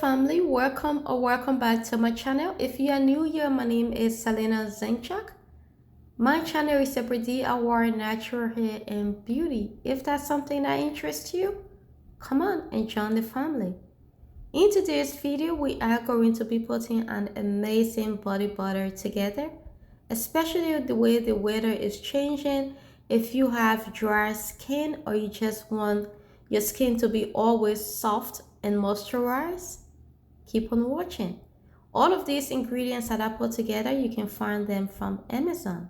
family, welcome or welcome back to my channel. If you are new here, my name is Selina Zinchuk. My channel is about DIY natural hair and beauty. If that's something that interests you, come on and join the family. In today's video, we are going to be putting an amazing body butter together, especially the way the weather is changing. If you have dry skin or you just want your skin to be always soft and moisturized, keep on watching. All of these ingredients that I put together, you can find them from Amazon.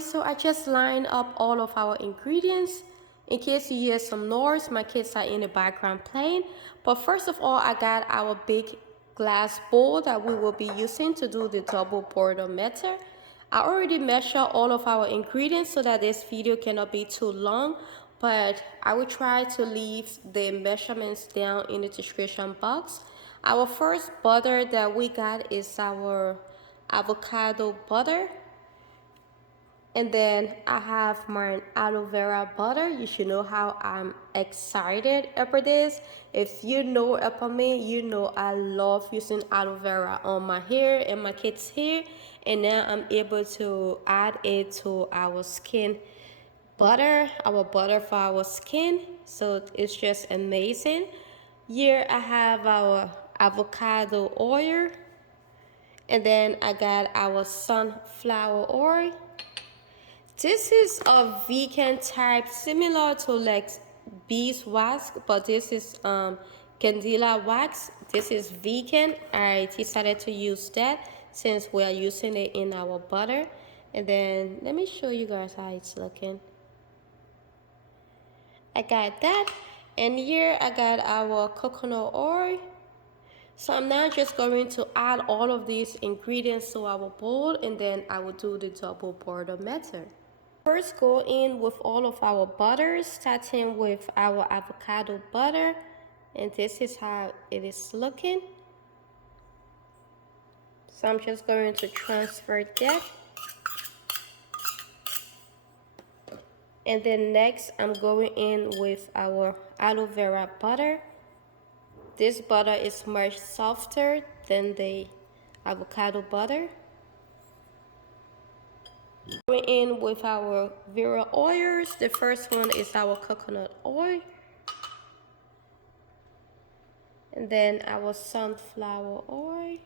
So I just lined up all of our ingredients. In case you hear some noise, my kids are in the background playing. But first of all, I got our big glass bowl that we will be using to do the double border method. I already measured all of our ingredients so that this video cannot be too long, but I will try to leave the measurements down in the description box. Our first butter that we got is our avocado butter. And then I have my aloe vera butter. You should know how I'm excited about this. If you know about me, you know I love using aloe vera on my hair and my kids' hair. And now I'm able to add it to our skin butter, our butter for our skin. So it's just amazing. Here I have our avocado oil. And then I got our sunflower oil. This is a vegan type similar to like beeswax, but this is candela wax. This is vegan. I decided to use that since we are using it in our butter. And then let me show you guys how it's looking. I got that, and here I got our coconut oil. So I'm now just going to add all of these ingredients to our bowl, and then I will do the double border method. First, go in with all of our butters, starting with our avocado butter, and this is how it is looking. So I'm just going to transfer that. And then next, I'm going in with our aloe vera butter. This butter is much softer than the avocado butter. Going in with our Vera oils. The first one is our coconut oil. And then our sunflower oil.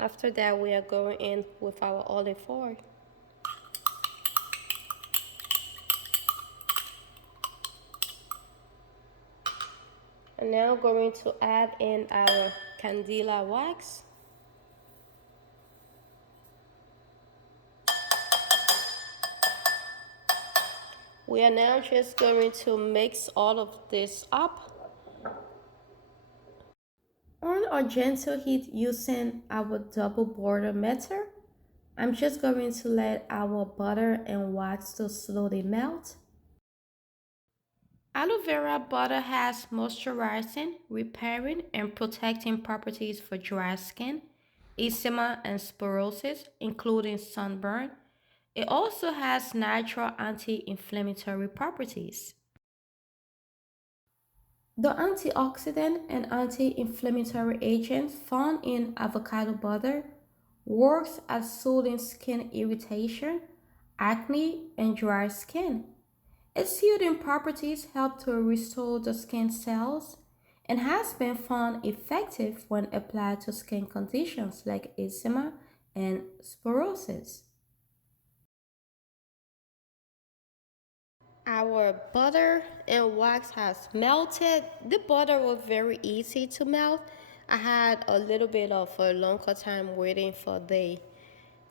After that, we are going in with our olive oil. And now going to add in our candela wax. We are now just going to mix all of this up on a gentle heat using our double border method. I'm just going to let our butter and wax to slowly melt. Aloe vera butter has moisturizing, repairing, and protecting properties for dry skin, eczema, and psoriasis, including sunburn. It also has natural anti-inflammatory properties. The antioxidant and anti-inflammatory agents found in avocado butter works at soothing skin irritation, acne, and dry skin. Its soothing properties help to restore the skin cells and has been found effective when applied to skin conditions like eczema and psoriasis. Our butter and wax has melted. The butter was very easy to melt. I had a little bit of a longer time waiting for the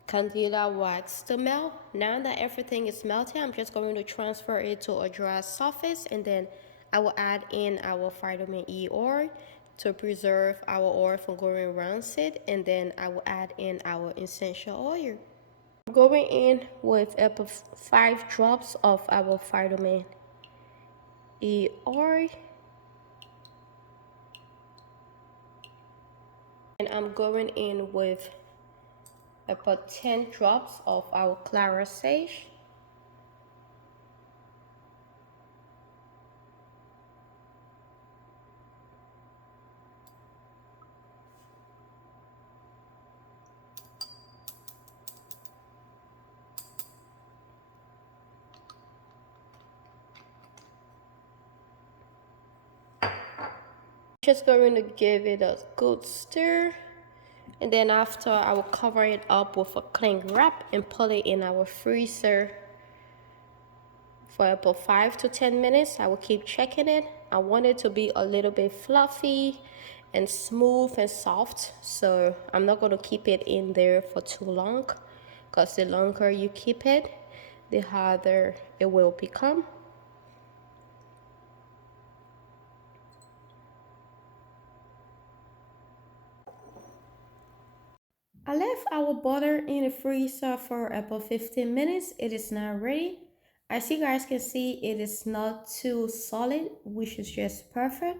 candela wax to melt. Now that everything is melted, I'm just going to transfer it to a dry surface, and then I will add in our vitamin E oil to preserve our oil from going rancid, and then I will add in our essential oil. Going in with about 5 drops of our vitamin E oil, and I'm going in with about 10 drops of our Clary Sage. Just going to give it a good stir, and then after I will cover it up with a cling wrap and put it in our freezer for about 5 to 10 minutes. I will keep checking it. I want it to be a little bit fluffy and smooth and soft, so I'm not going to keep it in there for too long, because the longer you keep it, the harder it will become. I left our butter in the freezer for about 15 minutes. It is now ready. As you guys can see, it is not too solid, which is just perfect.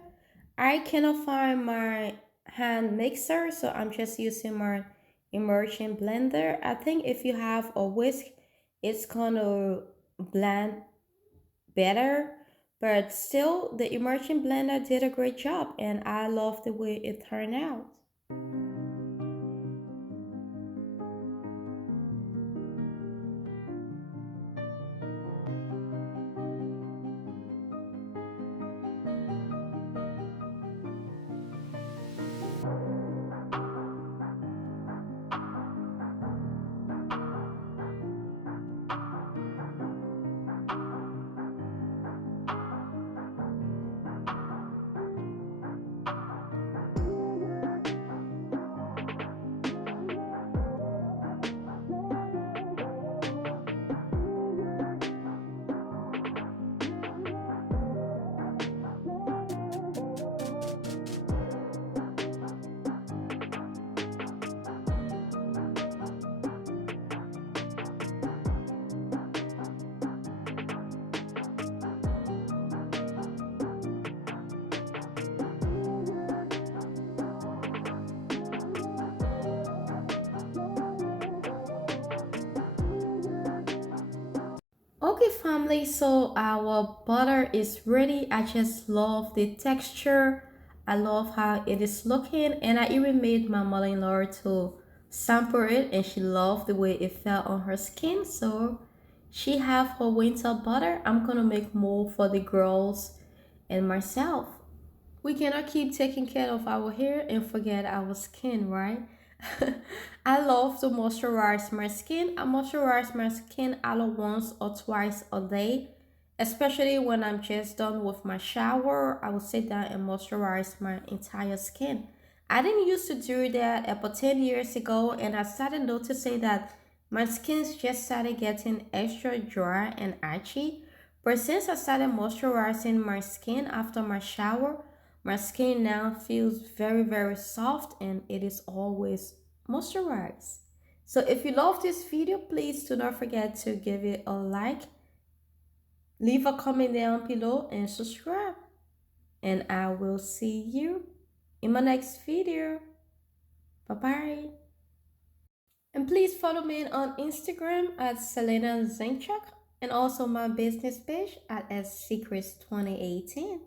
I cannot find my hand mixer, so I'm just using my immersion blender. I think if you have a whisk, it's gonna blend better, but still the immersion blender did a great job and I love the way it turned out. Okay, family, so our butter is ready. I just love the texture. I love how it is looking, and I even made my mother-in-law to sample it, and she loved the way it felt on her skin. So she have her winter butter. I'm gonna make more for the girls and myself. We cannot keep taking care of our hair and forget our skin, right? I love to moisturize my skin. I moisturize my skin either once or twice a day, especially when I'm just done with my shower. I will sit down and moisturize my entire skin. I didn't used to do that about 10 years ago, and I started noticing that my skin just started getting extra dry and itchy. But since I started moisturizing my skin after my shower, my skin now feels very soft and it is always moisturized. So if you love this video, please do not forget to give it a like, leave a comment down below and subscribe. And I will see you in my next video. Bye bye. And please follow me on Instagram at Selina Zinchuk and also my business page at S Secrets 2018.